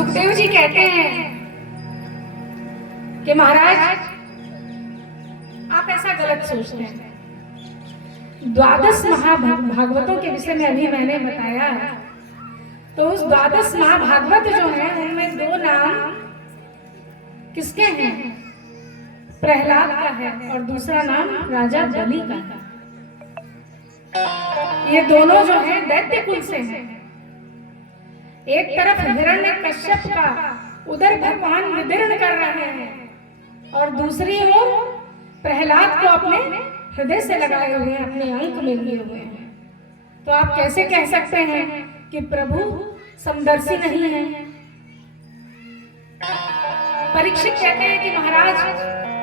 सुखदेव जी कहते हैं कि महाराज आप ऐसा गलत सोचते हैं। द्वादश महाभागवतों के विषय में अभी मैंने बताया, तो उस द्वादश महाभागवत जो है उनमें दो नाम किसके हैं? प्रहलाद का है और दूसरा नाम राजा बलि का है। ये दोनों जो है दैत्य कुल से हैं। एक तरफ हिरण्यकश्यप का उधर भगवान विदीर्ण कर रहे हैं और दूसरी ओर प्रहलाद को अपने हृदय से लगाए हुए हैं, अपने अंक में लिए हुए हैं। तो आप कैसे कह सकते हैं कि प्रभु समदर्शी नहीं है? परीक्षित कहते हैं कि महाराज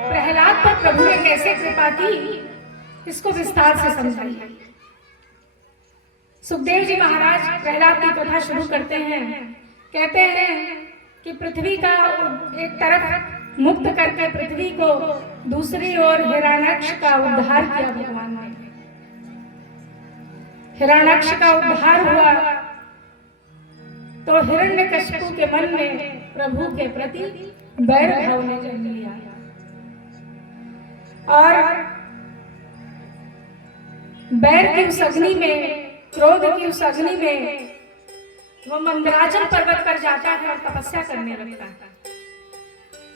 प्रहलाद पर प्रभु ने कैसे कृपा की, इसको विस्तार से समझाइए। सुखदेव जी महाराज प्रहलाद की कथा शुरू करते हैं। कहते हैं कि पृथ्वी का एक तरफ मुक्त करके पृथ्वी को, दूसरी ओर हिरण्याक्ष का उद्धार किया भगवान ने। हिरण्याक्ष का उद्धार हुआ तो हिरण्यकश्यप के मन में प्रभु के प्रति बैर भाव ने जन्म लिया और बैर की उस अग्नि में, क्रोध की उस अग्नि में वो मंदराचल पर्वत पर जाता है और तपस्या करने लगता है।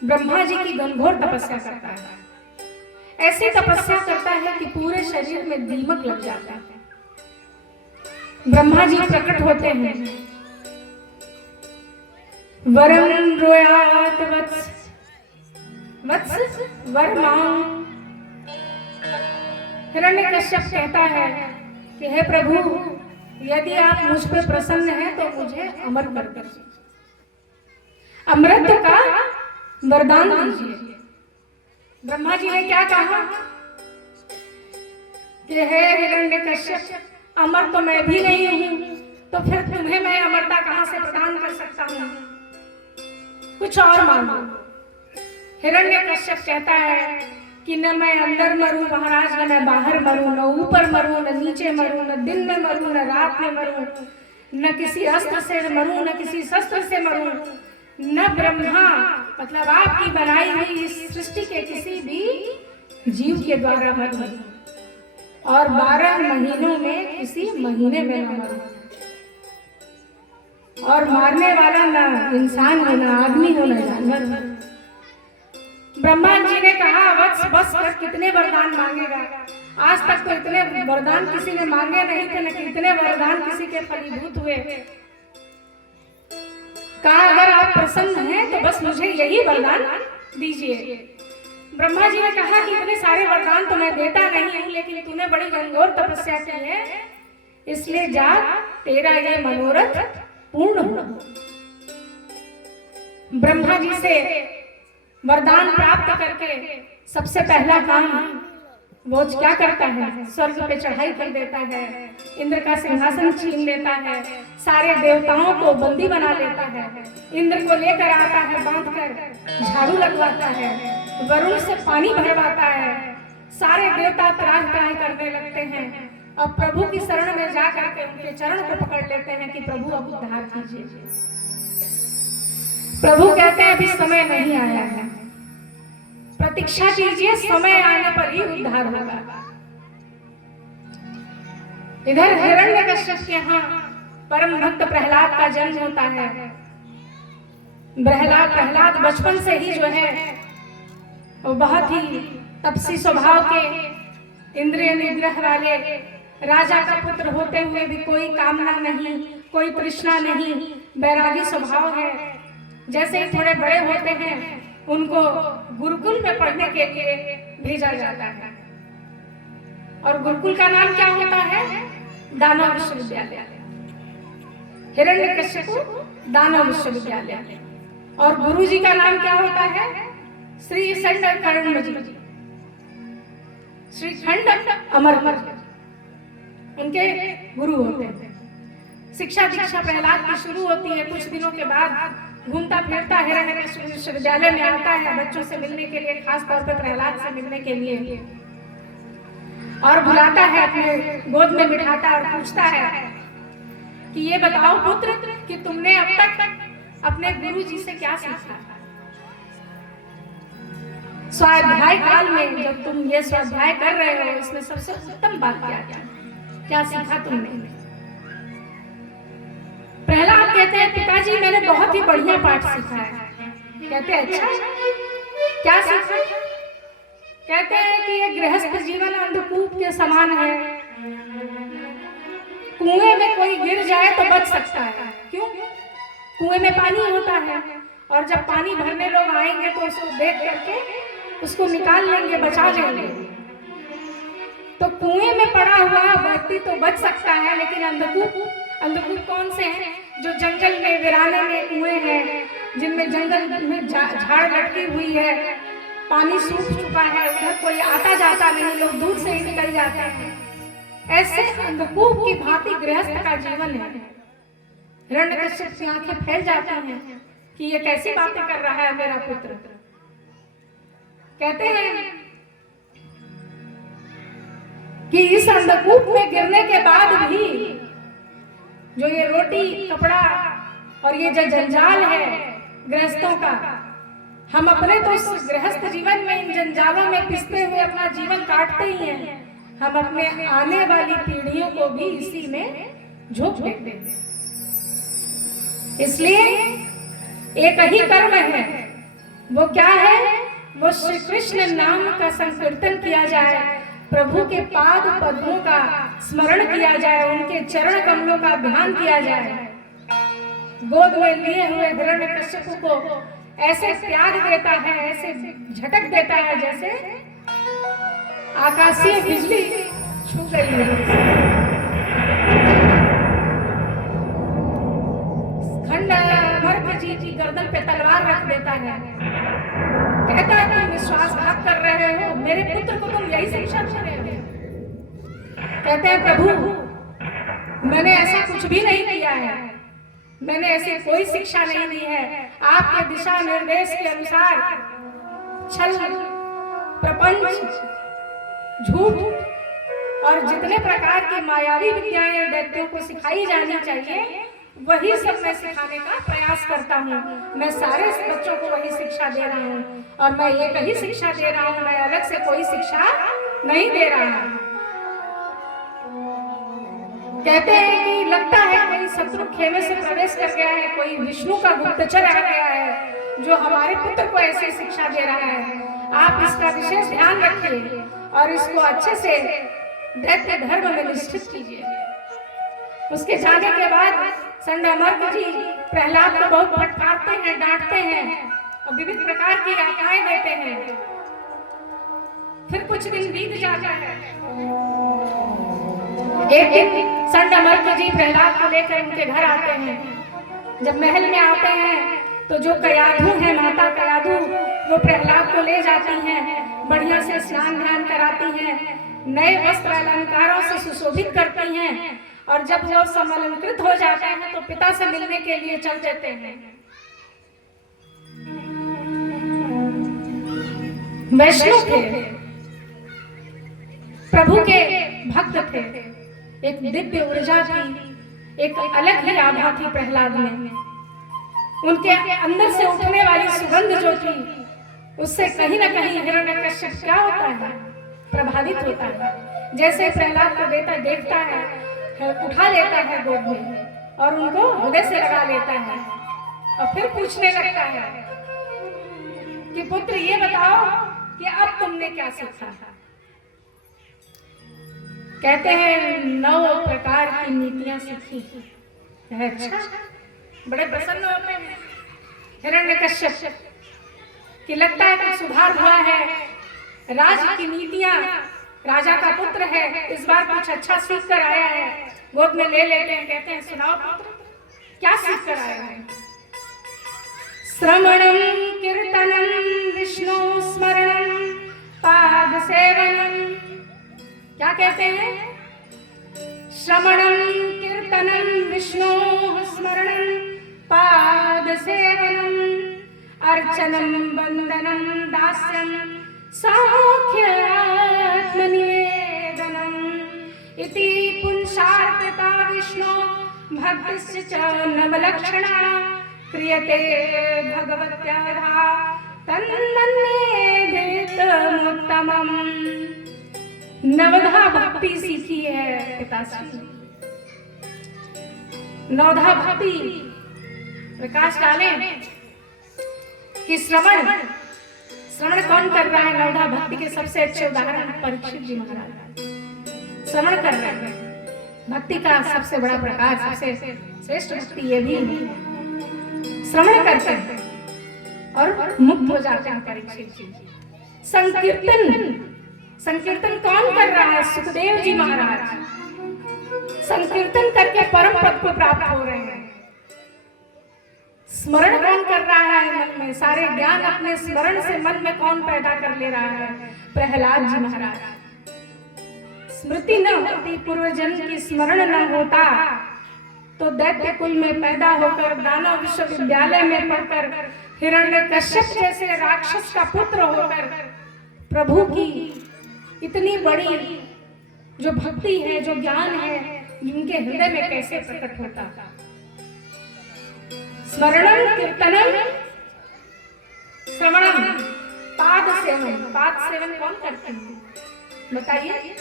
ब्रह्मा जी की घनघोर तपस्या करता है। ऐसी तपस्या करता है कि पूरे शरीर में दीमक लग जाता है। ब्रह्मा जी प्रकट होते हैं। वरम रोयात वत्स वत्स वर मांग। हिरण्यकश्यप कहता है कि हे प्रभु, यदि आप मुझ पर प्रसन्न हैं तो मुझे अमर कर दीजिए, अमृत का वरदान दीजिए। ब्रह्मा जी ने क्या कहा कि हे हिरण्यकश्यप, अमर तो मैं भी नहीं हूं, तो फिर तुम्हें मैं अमरता कहां से प्रदान कर सकता हूं? कुछ और मांगो। हिरण्यकश्यप कहता है कि न मैं अंदर मरूं महाराज, न मैं बाहर मरूं, न ऊपर मरूं, न नीचे मरूं, न दिन में मरूं, न रात में मरूं, न किसी अस्त्र से मरूं, न किसी शस्त्र से मरूं, न ब्रह्मा मतलब आपकी बनाई हुई इस सृष्टि के किसी भी जीव के द्वारा मरूं, और 12 महीनों में किसी महीने में न मरूं, और मारने वाला न इंसान हो, न आदमी हो, न जानवर हो। ब्रह्मा जी ने कहा वत्स बस कर, कितने वरदान मांगेगा? आज तक तो इतने वरदान किसी ने मांगे नहीं थे, न कितने वरदान किसी के फलीभूत हुए। कहा अगर आप प्रसन्न हैं तो बस मुझे यही वरदान दीजिए। ब्रह्मा जी ने कहा कि इतने सारे वरदान तो मैं देता नहीं हूं, लेकिन तूने बड़ी घनघोर तपस्या की है, इसलिए जा तेरा ये मनोरथ पूर्ण हो। ब्रह्मा जी से वरदान प्राप्त करके सबसे पहला काम वो क्या करता है? स्वर्ग पे चढ़ाई कर देता है, इंद्र का सिंहासन छीन लेता है, सारे देवताओं को बंदी बना लेता है, इंद्र को लेकर आता है, बांधकर झाड़ू लगवाता है, वरुण से पानी भरवाता है, सारे देवता त्राह त्राह करने लगते हैं और प्रभु की शरण में जाकर के उनके चरण को पकड़ लेते हैं कि प्रभु अब उद्धार कीजिए। प्रभु कहते हैं अभी समय नहीं आया है, प्रतीक्षा कीजिए, समय आने पर ही उद्धार होगा। इधर हिरण्यकश्यप के यहाँ परम भक्त प्रहलाद का जन्म होता है। प्रहलाद बचपन से ही जो है वो बहुत ही तपसी स्वभाव के, इंद्रिय निग्रह वाले, राजा का पुत्र होते हुए भी कोई कामना नहीं, कोई तृष्णा नहीं, बैरागी स्वभाव है। जैसे ही थोड़े बड़े होते हैं उनको गुरुकुल में पढ़ने के लिए भेजा जाता है, और गुरुकुल का नाम क्या होता है? दानव विश्वविद्यालय। हिरण्यकश्यप दानव विश्वविद्यालय, और गुरु जी का नाम क्या होता है? श्री खंड जी, श्री खंड अमर उनके गुरु होते हैं। शिक्षा दीक्षा प्रहलाद की शुरू होती है। कुछ दिनों के बाद घूमता फिरता हिरण्यकश्यप विश्वविद्यालय में आता है बच्चों से मिलने के लिए, खास तौर पर प्रहलाद से मिलने के लिए, और बुलाता है, अपने गोद में बिठाता और पूछता है कि ये बताओ पुत्र कि तुमने अब तक अपने गुरु जी से क्या सीखा? स्वाध्याय काल में जब तुम ये स्वाध्याय कर रहे हो, इसमें सबसे उत्तम बात क्या सीखा तुमने? प्रहलाद कहते हैं पिताजी मैंने बहुत ही बढ़िया पाठ सीखा है। कहते हैं अच्छा क्या सीखा? कहते हैं कि ये गृहस्थ जीवन अंधकूप के समान है। कुएं में कोई गिर जाए तो बच सकता है। क्यों? कुएं में पानी होता है और जब पानी भरने लोग आएंगे तो उसको देख करके उसको निकाल लेंगे, बचा लेंगे। तो कुएं में पड़ा हुआ व्यक्ति तो बच सकता है, लेकिन अंधकूप कौन से हैं? जो जंगल में वीराने में कुएं हैं, जिनमें जंगल में झाड़ लटकी हुई है, पानी सूख चुका है, उधर कोई आता जाता नहीं, लोग दूर से ही निकल जाते हैं। ऐसे अंधकूप की भांति गृहस्थ का जीवन है। हिरण्यकश्यप की आंखें फैल जाती हैं कि ये कैसी बातें कर रहा है मेरा पुत्र। कहते हैं कि इस अंधकूप में गिरने के बाद भी जो ये रोटी कपड़ा और ये जो जंजाल है गृहस्थों का, हम अपने तो गृहस्थ जीवन में इन जंजालों में पिसते हुए अपना जीवन काटते ही हैं, हम अपने आने वाली पीढ़ियों को भी इसी में झोंक देते हैं। इसलिए एक ही कर्म है, वो क्या है? वो श्री कृष्ण नाम का संकीर्तन किया जाए, प्रभु के पाद पद्मों का स्मरण किया जाए, उनके चरण कमलों का ध्यान किया जाए। गोद में लिए हुए हिरण्यकश्यप को ऐसे त्याग देता है, ऐसे झटक देता है जैसे आकाशीय बिजली छू गई है। खंडमर्क जी की गर्दन पे तलवार रख देता है, कहता है तुम विश्वासघात कर रहे हो, मेरे पुत्र को तुम यही शिक्षा दे रहे हो। कहते हैं प्रभु मैंने ऐसा कुछ भी नहीं किया है, मैंने ऐसी कोई शिक्षा नहीं दी है। आपके दिशा निर्देश के अनुसार छल, प्रपंच, झूठ और जितने प्रकार की मायावी विद्याएं दैत्यों को सिखाई जानी चाहिए, वही सब मैं सिखाने का प्रयास करता हूँ। मैं सारे बच्चों को वही शिक्षा दे रहा हूँ और मैं एक ही शिक्षा दे रहा हूँ, मैं अलग से कोई शिक्षा नहीं दे रहा हूँ। कहते हैं कि लगता है कोई शत्रु खेमे से प्रवेश कर गया है, कोई विष्णु का गुप्तचर आ गया है जो हमारे पुत्र को ऐसी शिक्षा दे रहा है। आप इसका विशेष ध्यान रखिए और इसको अच्छे से दैत्य धर्म में निष्ठित कीजिए। उसके जाने के बाद संडामर्क जी प्रहलाद को बहुत फटकारते हैं, डांटते हैं और विविध प्रकार की आज्ञाएं देते हैं। फिर कुछ दिन बीत जाता है। एक दिन संडामर्क जी प्रहलाद को लेकर उनके घर आते हैं। जब महल में आते हैं तो जो कयाधु है, माता कयाधु, वो प्रहलाद को ले जाती हैं, बढ़िया से स्नान ध्यान कराती हैं, नए वस्त्र अलंकारों से सुशोभित करती हैं और जब वो समलंकृत हो जाते हैं तो पिता से मिलने के लिए चल देते हैं। वैष्णव थे, प्रभु के भक्त थे, एक दिव्य ऊर्जा थी, एक अलग ही आभा थी प्रहलाद में। उनके अंदर से उठने वाली सुगंध जो थी, उससे कहीं ना कहीं हिरण्यकश्यप क्या होता है? प्रभावित होता है। जैसे प्रहलाद को देखता है, उठा लेता है गोद में और उनको हृदय से लगा लेता है और फिर पूछने लगता है कि पुत्र ये बताओ कि अब तुमने क्या सीखा? कहते हैं 9 प्रकार की नीतियां सीखी। अच्छा, बड़े प्रसन्न होते हैं हिरण्यकश्यप कि लगता है कुछ सुधार हुआ है, राज की नीतियां, राजा का पुत्र है, इस बार कुछ अच्छा सीख कर आया है। गोद में ले लेते हैं, कहते हैं सुनाओ पुत्र क्या सीख कर आया है? श्रवणम कीर्तनम विष्णु स्मरणम पाद सेवनम। क्या कहते हैं? श्रवणम कीर्तनम विष्णु स्मरणम पाद सेवनम अर्चनम वंदनम दास्यम साख्य आत्मनिवेदनम इति पुंसार्पिता विष्णु भक्तिश्च च नवलक्षणा क्रियते भगवत्याधा तन्मन्येधेतमुत्तमम्। नवधा भक्ति सीखी है पिताश्री, नवधा भक्ति प्रकाश डाले कि श्रवण कौन कर रहा है। नवधा भक्ति के सबसे अच्छे उदाहरण परीक्षित जी महाराज श्रवण कर रहे हैं। भक्ति का सबसे बड़ा प्रकार, सबसे श्रेष्ठ भक्ति ये भी श्रवण करते हैं और मुक्त हो जाते हैं परीक्षित जी। संकीर्तन कौन कर रहा है? सुखदेव जी महाराज संकीर्तन करके परम पद को प्राप्त हो रहे हैं। स्मरण कौन कर रहा है? मन में सारे ज्ञान अपने स्मरण से मन में कौन पैदा कर ले रहा है? प्रहलाद जी महाराज। स्मृति न होती, पूर्व जन्म की स्मरण न होता तो दैत्य कुल में पैदा होकर, दानव विश्वविद्यालय में पढ़कर, हिरण्यकश्यप जैसे राक्षस का पुत्र होकर प्रभु की इतनी बड़ी जो भक्ति है, जो ज्ञान है, उनके हृदय में कैसे प्रकट होता। स्मरणम कीर्तनम श्रवणम पाद सेवन। पाद सेवन कौन करते हैं बताइए?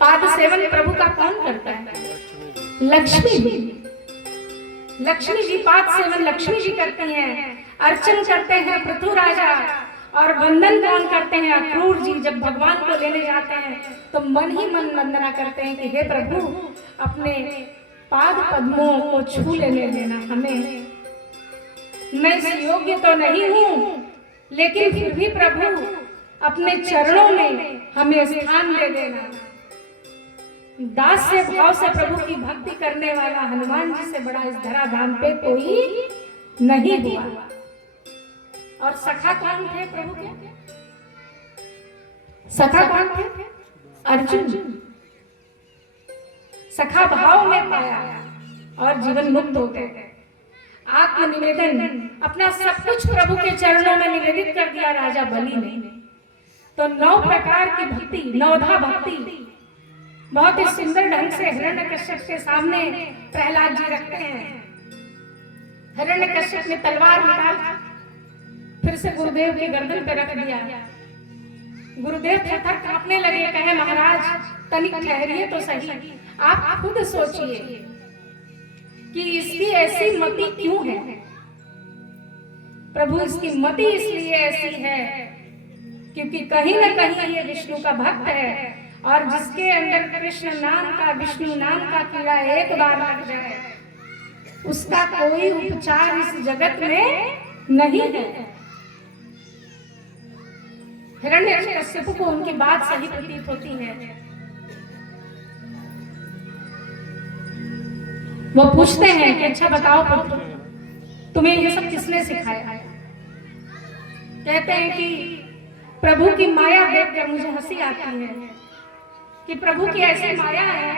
पाद सेवन प्रभु का कौन करता है? लक्ष्मी जी पाद सेवन लक्ष्मी जी करती हैं। अर्चन करते हैं पृथु राजा, और वंदन कौन करते हैं? अक्रूर जी। जब भगवान को लेने जाते हैं तो मन ही मन वंदना करते हैं कि हे प्रभु अपने पाद पद्मों को छू लेने देना हमें। मैं इस योग्य तो नहीं हूँ, लेकिन फिर भी प्रभु अपने चरणों में हमें स्थान दे देना। दास से भाव से प्रभु की भक्ति करने वाला हनुमान जी से बड़ा इस धराधाम पे कोई नहीं हुआ। और सखा कौन थे प्रभु के? सखा कौन थे? अर्जुन। सखा भाव में पाया और जीवन मुक्त हो गए। आत्मनिवेदन, अपना सब कुछ प्रभु के चरणों में निवेदित कर दिया राजा बलि ने। तो 9 प्रकार की भक्ति, नवधा भक्ति बहुत ही सुंदर ढंग से हिरण्यकश्यप के सामने प्रहलाद जी रखते हैं। हिरण्यकश्यप ने तलवार निकाल फिर से गुरुदेव के गर्दन पे रख दिया। गुरुदेव थर-थर कांपने लगे, कहे महाराज तनिक ठहरिए तो सही, आप खुद सोचिए कि इसकी ऐसी मति क्यों है। प्रभु इसकी मति इसलिए ऐसी है क्योंकि कहीं न कहीं ये विष्णु का भक्त है, और जिसके अंदर कृष्ण नाम का, विष्णु नाम का कीड़ा एक बार लग जाए उसका कोई उपचार इस जगत में नहीं है। हिरण्यकश्यप को उनकी बात सही प्रतीत होती है। वो पूछते हैं कि अच्छा बताओ पुत्र, तुम्हें ये सब किसने सिखाया? कहते हैं कि प्रभु की माया देखकर मुझे हंसी आती है कि प्रभु की ऐसी माया है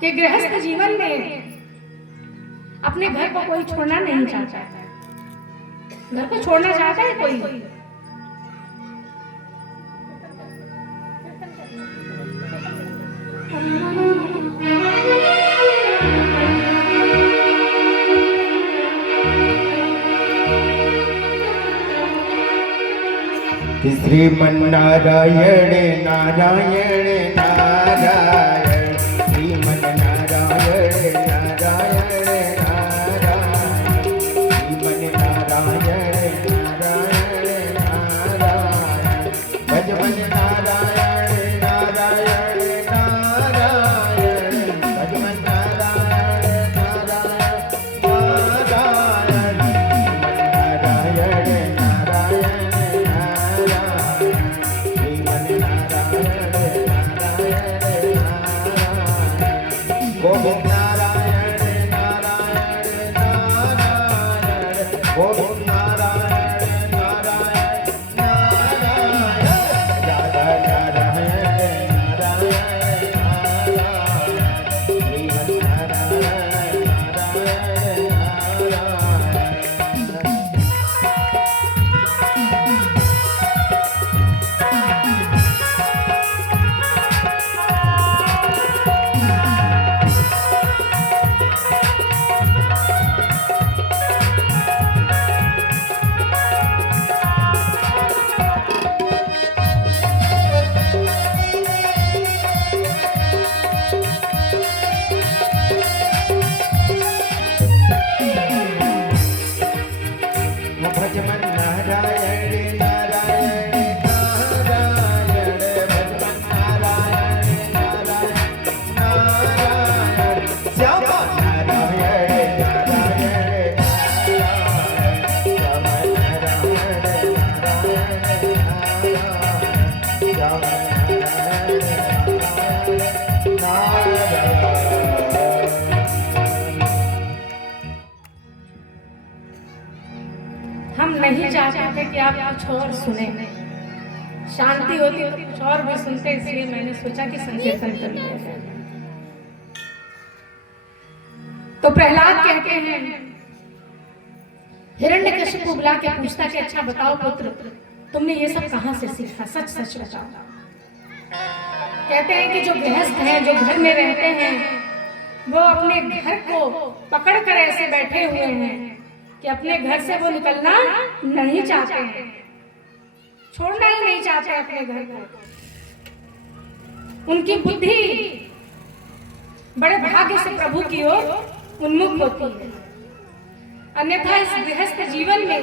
कि गृहस्थ जीवन में अपने घर को कोई छोड़ना नहीं चाहता। घर को छोड़ना चाहता है कोई? श्रीमन्नारायण नारायण नारायण, श्रीमन्नारायण नारायण नारायण, श्रीमन्नारायण नारायण नारायण, भजमन नारायण नारायण नारायण, भजमन नारायण नारायण नारायण, गोविंद नारायण नारायण नारायण, गोविंद नारायण नारायण नारायण, राधा नारायण नारायण नारायण, श्रीमन नारायण नारायण नारायण। चाहते कि आप कुछ और सुने, शांति होती तो कुछ और भी सुनते, इसलिए मैंने सोचा कि संकीर्तन कर लिया जाए। तो प्रहलाद कहते हैं, हिरण्यकश्यप को बुला के पूछता कि अच्छा बताओ पुत्र, तुमने ये सब कहां से सीखा, सच सच बताओ। कहते हैं कि जो गृहस्थ हैं, जो घर में रहते हैं, वो अपने घर को पकड़ कर ऐसे बैठे हुए हैं कि अपने घर से वो निकलना नहीं चाहते हैं, छोड़ना ही नहीं चाहते अपने घर को। उनकी बुद्धि बड़े भाग्य से प्रभु की ओर उन्मुख होती है। अन्यथा इस गृहस्थ जीवन में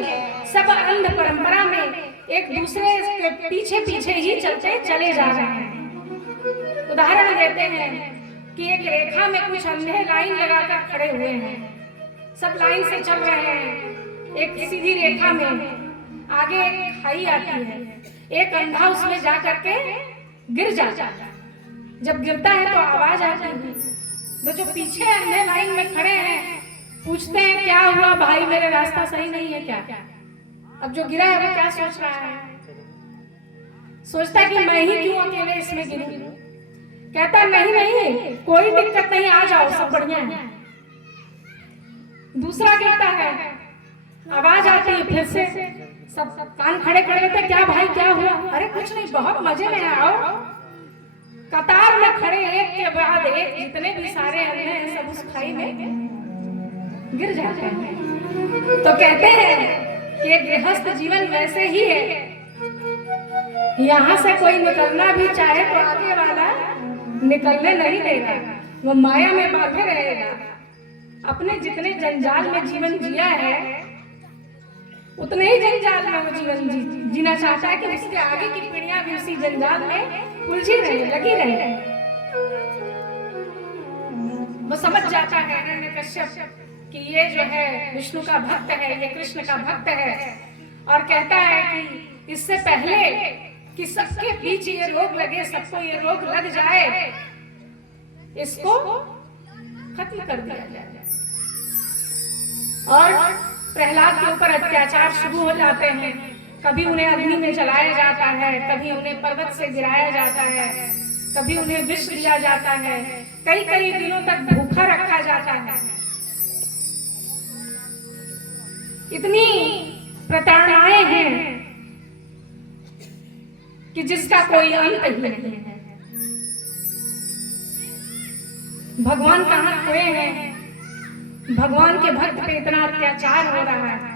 सब अंध परंपरा में एक दूसरे के पीछे पीछे ही चलते चले जा रहे हैं। उदाहरण देते हैं कि एक रेखा में कुछ अंधे लाइन लगाकर खड़े हुए हैं, सब लाइन से चल रहे हैं, एक सीधी रेखा में आगे एक खाई आती है, एक अंधा उसमें जा करके गिर जाता है। जब गिरता है तो आवाज आती है, तो जो पीछे अंधे लाइन में खड़े हैं पूछते हैं क्या हुआ भाई, मेरा रास्ता सही नहीं है क्या? अब जो गिरा है वो क्या सोच रहा है? सोचता है कि मैं ही क्यों अकेले इसमें गिरूं। कहता नहीं नहीं, कोई दिक्कत नहीं, आ जाओ, सब बढ़िया है। दूसरा गिरता है, आवाज आती है फिर से, सब कान खड़े कर लेते, क्या भाई क्या हुआ? अरे कुछ नहीं, बहुत मजे में आओ। कतार में खड़े एक के बाद एक जितने भी सारे अंधे हैं सब उस खाई में गिर जाते हैं। तो कहते हैं कि गृहस्थ जीवन वैसे ही है, यहाँ से कोई निकलना भी चाहे तो आगे वाला निकलने नहीं देगा, वो माया में बांधे रहेगा। अपने जितने जंजाल में जीवन जिया है उतने ही जंजाल में वो जीवन जीना चाहता है कि उसके आगे की पीढ़ियां भी उसी जंजाल में उलझी रहे, लगी रहे। वो समझ जाता है हिरण्यकश्यप कि ये जो है विष्णु का भक्त है, ये कृष्ण का भक्त है, और कहता है कि इससे पहले कि सबके बीच ये रोग लगे, सबको ये रोग लग जाए, इसको खत्म कर दिया जाए। और प्रहलाद के ऊपर अत्याचार शुरू हो जाते हैं। कभी उन्हें अग्नि में जलाया जाता है, कभी उन्हें पर्वत से गिराया जाता है, कभी उन्हें विष दिया जाता है, कई कई दिनों तक भूखा रखा जाता है। इतनी प्रताड़नाएं हैं कि जिसका कोई अंत ही नहीं है। भगवान कहाँ खोए हैं? भगवान के भक्त पे इतना अत्याचार हो रहा है।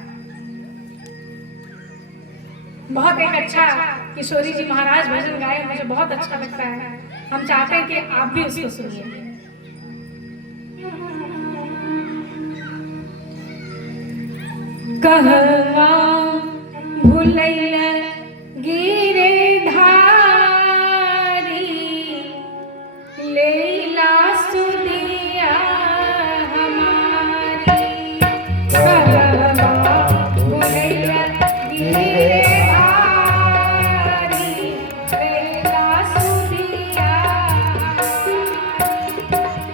बहुत एक अच्छा किशोरी जी महाराज भजन गाए, मुझे बहुत अच्छा लगता है। हम चाहते हैं कि आप भी उसको सुनिए। कहवा भुलैया गिरे धारी, लेला सुदिया हमारी। कहवा भुलैया गिरे धारी, लेला सुदिया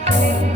हमारी।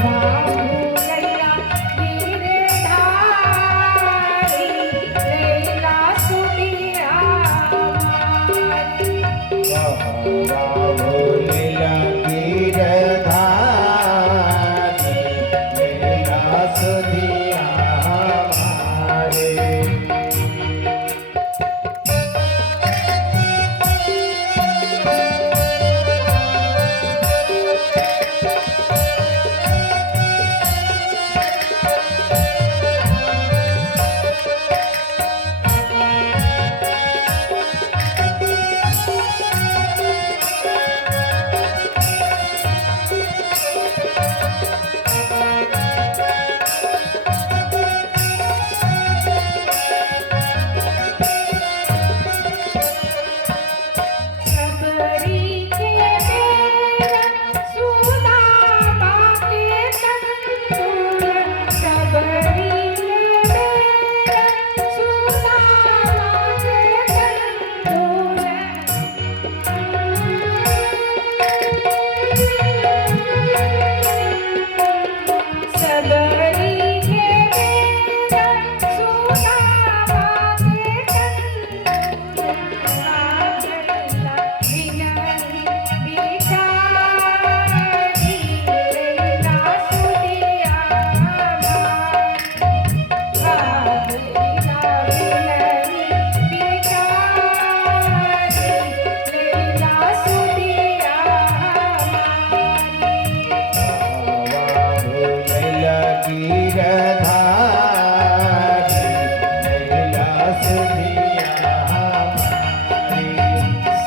भूलैया गिरधारी लैला सुदिया मारी। लीला गिरधारी लीला सुधिया हमारे। सबरी के बेर सुदामा के तंदूर, सबरी के बेर सुदामा के तंदूर। सबरी के बेर सुदामा के तंदूर। लैला बिनही बिचारी लैला सुदिया मारी। लैला बिनही बिचारी लैला सुदिया मारी। लीला गिरधारी लीला सुधिया हमारे।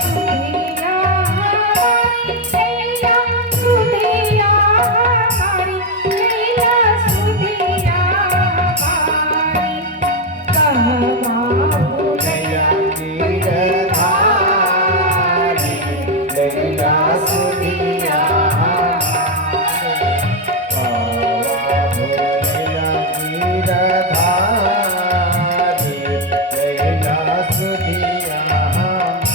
सुधिया हमारी लैला सुधिया हमारी लैला सुधिया हमारी। कहवा लीला गिरधारी लीला सुधिया हमारे। लीला गिरधारी लीला सुधिया हमारे।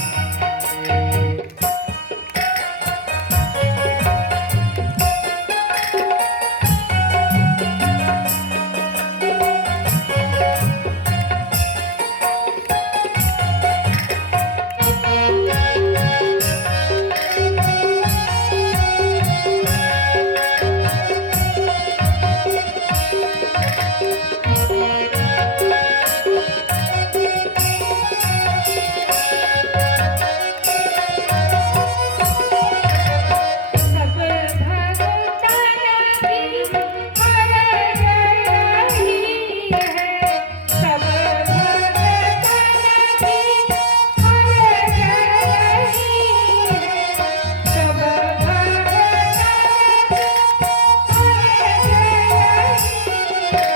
सब भगतन की हर रही है। सब भगतन की हर रही है। सब भगतन की हर रही है।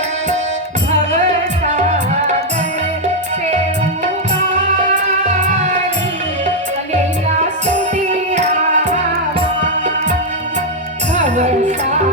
भवसागर से उबारी लैला सुदिया हमारी। भवसागर